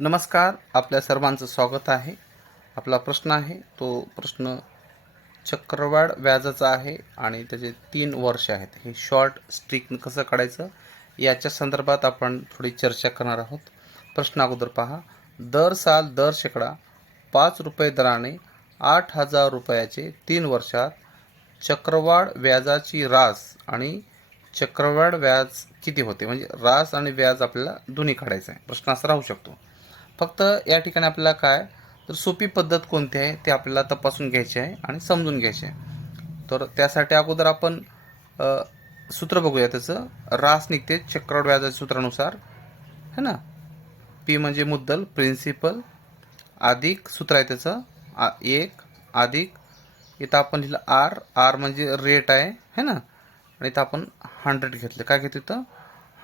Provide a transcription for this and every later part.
नमस्कार आपल्या सर्वांचं स्वागत आहे. आपला प्रश्न आहे तो प्रश्न चक्रवाढ व्याजाचा आहे आणि त्याचे तीन वर्ष आहेत. हे शॉर्ट स्ट्रिक कसं काढायचं याच्या संदर्भात आपण थोडी चर्चा करणार आहोत. प्रश्न अगोदर पहा. दर साल दर शेकडा पाच रुपये दराने आठ हजार रुपयाचे तीन वर्षात चक्रवाढ व्याजाची रास आणि चक्रवाढ व्याज किती होते? म्हणजे रास आणि व्याज आपल्याला दोन्ही काढायचं आहे. प्रश्न असा राहू शकतो. फक्त या ठिकाणी आपल्याला काय? तर सोपी पद्धत कोणती आहे? ते आपल्याला तपासून घ्यायची आहे आणि समजून घ्यायचे आहे. तर त्यासाठी अगोदर आपण सूत्र बघूया त्याचं. रास निघते चक्रवाढ व्याजाच्या सूत्रानुसार. है ना? पी म्हणजे मुद्दल प्रिन्सिपल अधिक सूत्र आहे त्याचं. आ एक अधिक. इथं आपण लिहिलं आर आर म्हणजे रेट आहे. है ना? आणि इथं आपण हंड्रेड घेतलं. काय घेतो इथं?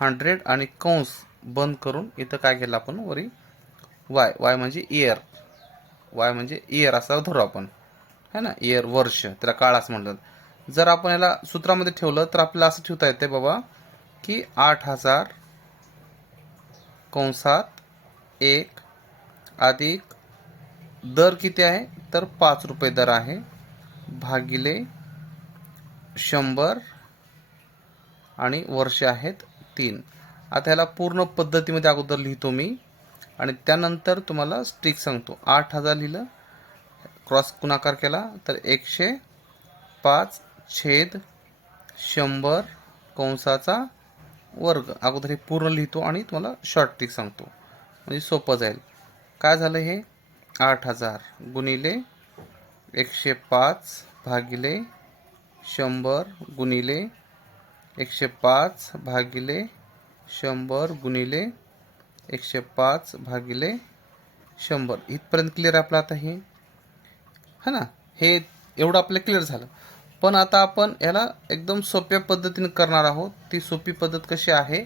हंड्रेड आणि कंस बंद करून इथं काय केलं आपण? वरी वाय वाय म्हणजे इयर वाय म्हणजे इयर असा धरू आपण. है ना? इयर वर्ष त्याला काळ असं म्हणतात. जर आपण याला सूत्रामध्ये ठेवलं तर आपल्याला असं ठेवता येते बाबा की आठ हजार कंसात एक अधिक दर किती आहे? तर पाच रुपये दर आहे. भागिले शंभर आणि वर्ष आहेत तीन. आता ह्याला पूर्ण पद्धतीमध्ये अगोदर लिहितो मी. आणि त्यानंतर तुम्हाला स्ट्रिक सांगतो. आठ हजार लिहिलं क्रॉस गुणाकार केला तर एकशे पाच छेद शंभर कंसाचा वर्ग. अगोदर हे पूर्ण लिहितो आणि तुम्हाला शॉर्ट ट्रिक सांगतो. म्हणजे सोपं जाईल. काय झालं हे? आठ हजार गुणिले एकशे पाच भागिले शंभर गुणिले एकशे पाच भागिले शंभर गुणिले एकशे पाच भागिले शंभर. इथपर्यंत क्लिअर आपलं आता हे? है ना? हे एवढं आपलं क्लिअर झालं. पण आता आपण याला एकदम सोप्या पद्धतीने करणार आहोत. ती सोपी पद्धत कशी आहे?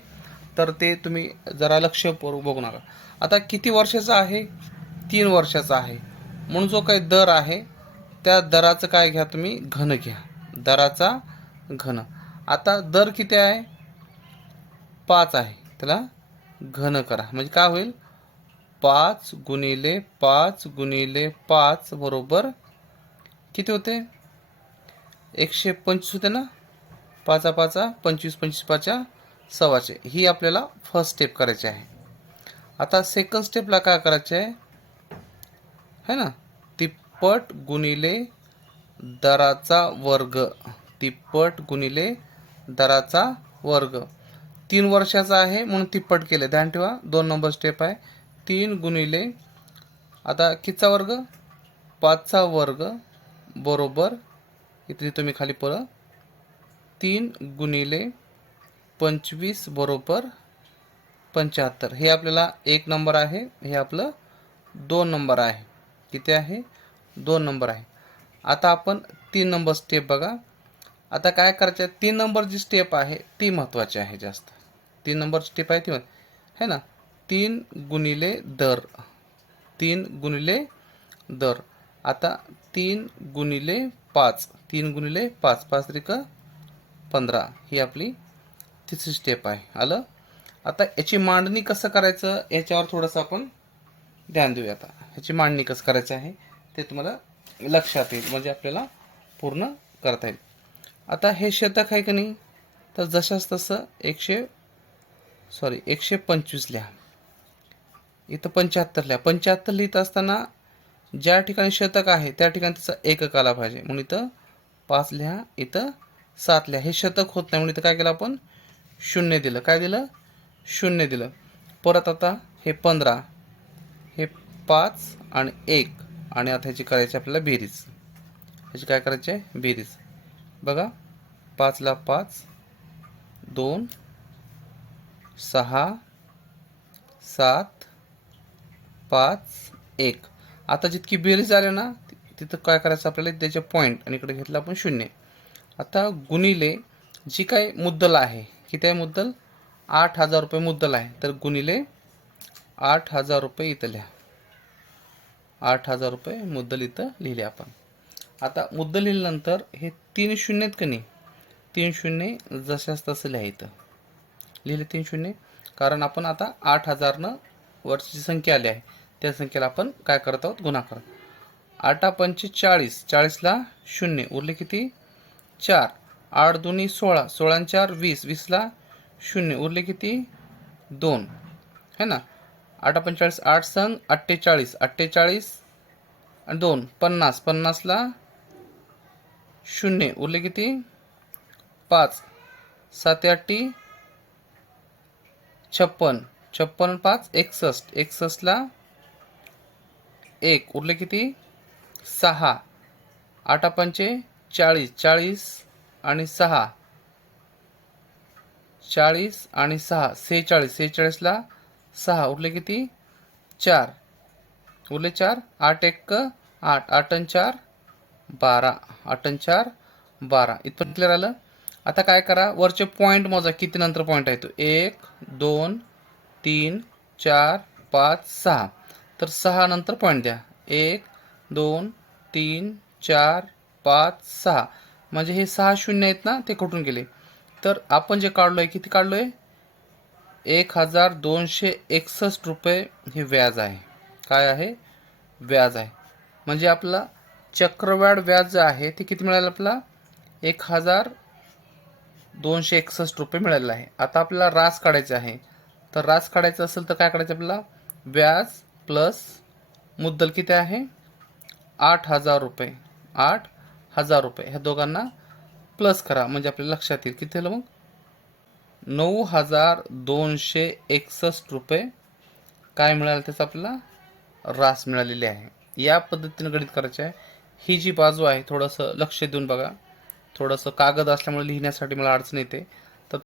तर ते तुम्ही जरा लक्षपूर्वक बघू नका. आता किती वर्षाचा आहे? तीन वर्षाचा आहे. म्हणून जो काही दर आहे त्या दराचं काय घ्या तुम्ही? घन घ्या. दराचा घन. आता दर किती आहे? पाच आहे. त्याला घन करा. म्हणजे काय होईल? पाच गुणिले पाच गुणिले पाच बरोबर किती होते? एकशे पंचवीस होते ना? पाचा पाचा पंचवीस पंचवीस पाचा सव्वाचे ही आपल्याला फर्स्ट स्टेप करायची आहे. आता सेकंड स्टेपला काय करायचे आहे? है ना? तिप्पट गुणिले दराचा वर्ग. तिप्पट गुणिले दराचा वर्ग. तीन वर्षाचा आहे म्हणून तिप्पट केले. ध्यान ठेवा दोन नंबर स्टेप आहे. तीन गुणिले आता कितीचा वर्ग? पाचचा वर्ग बरोबर इथे तुम्ही खाली परत तीन गुणिले पंचवीस बरोबर पंच्याहत्तर. हे आपल्याला एक नंबर आहे. हे आपलं दोन नंबर आहे. किती आहे? दोन नंबर आहे. आता आपण तीन नंबर स्टेप बघा. आता काय करायचं? आहे तीन नंबर जी स्टेप आहे ती महत्त्वाची आहे जास्त. तीन नंबरची स्टेप आहे ती मह- है ना? तीन गुणिले दर. तीन गुणिले दर. आता तीन गुणिले पाच. तीन गुणिले पाच. पाच त्रिक पंधरा. ही आपली तिसरी स्टेप आहे. आलं? आता याची मांडणी कसं करायचं? याच्यावर थोडंसं आपण ध्यान देऊया आता. ह्याची मांडणी कसं करायची आहे? ते तुम्हाला लक्षात येईल. म्हणजे आपल्याला पूर्ण करता येईल. आता हे शतक आहे का नाही? तर जशाच तसं एकशे सॉरी एकशे पंचवीस लिहा इथं पंच्याहत्तर लिहा पंच्याहत्तर लिहित असताना ज्या ठिकाणी शतक आहे त्या ठिकाणी त्याचा एकक आला पाहिजे. म्हणून इथं पाच लिहा इथं सात लिहा हे शतक होत नाही म्हणून इथं काय केलं आपण? शून्य दिलं. काय दिलं? शून्य दिलं. परत आता हे पंधरा हे पाच आणि एक. आणि आता ह्याची करायची आपल्याला बेरीज. ह्याची काय करायची आहे? बेरीज. बघा. पाचला पाच दोन सहा सात पाच एक. आता जितकी बेरीज आली ना तिथं काय करायचं आपल्याला? त्याचे पॉईंट आणि इकडे घेतलं आपण शून्य. आता गुणिले जी काय मुद्दल आहे किती आहे मुद्दल? आठ हजार रुपये मुद्दल आहे. तर गुणिले आठ हजार रुपये इथं लिहा. आठ हजार रुपये मुद्दल इथं लिहिले आपण. आता मुद्दल लिहिल्यानंतर हे तीन शून्य आहेत का नाही? तीन शून्य जशाच तसं लिहा इथं. लिहिले तीन शून्य. कारण आपण आता आठ हजारनं वरची संख्या आली आहे. त्या संख्येला आपण काय करत आहोत? गुणाकार आठा पंचे चाळीस. चाळीसला शून्य. उरले किती? चार. आठ दोन्ही सोळा. सोळा चार वीस. वीसला शून्य. उरले किती? दोन. है ना? आठा पंचेचाळीस आठ संग अठ्ठेचाळीस. अठ्ठेचाळीस आणि दोन. पन्नास. पन्नासला शून्य. उरले किती? पाच. सात अठ्ठी छप्पन. छप्पन पाच एकसष्ट. एकसष्टला एक. उरले किती? सहा. आठ पंचे चाळीस. चाळीस आणि सहा. चाळीस आणि सहा. सेहेचाळीस. सेहेचाळीसला सहा. उरले किती? चार. उरले चार. आठ एक आठ. आठ चार बारा. आठ चार बारा. इथपर्यंत क्लिअर आलं? आता काय करा वरचे पॉईंट मोजा किती नंतर पॉईंट आहे तो? एक दोन तीन चार पाच सहा. तर सहा नंतर पॉईंट द्या. एक दोन तीन चार पाच सहा. म्हणजे हे सहा शून्य आहेत ना ते कुठून गेले. तर आपण जे काढलो आहे किती काढलो आहे एक हजार दोनशे एकसष्ट रुपये हे व्याज आहे. काय आहे? व्याज आहे. म्हणजे आपला चक्रवाढ व्याज जे आहे ते किती मिळालं आपला? एक हजार दोनशे एकसष्ट रुपये मिळालेलं आहे. आता आपल्याला रास काढायचा आहे. तर रास काढायचं असेल तर काय करायचं आपल्याला? व्याज प्लस मुद्दल किती आहे? आठ हजार रुपये. आठ हजार रुपये. ह्या दोघांना प्लस करा. म्हणजे आपल्या लक्षात येईल. किती झालं मग? नऊ हजार दोनशे एकसष्ट रुपये. काय मिळालं त्याचं आपल्याला? रास मिळालेली आहे. या पद्धतीनं गणित करायचे आहे. ही जी बाजू आहे थोडंसं लक्ष देऊन बघा. थोडंसं कागद असल्यामुळे लिहिण्यासाठी मला अडचण येते.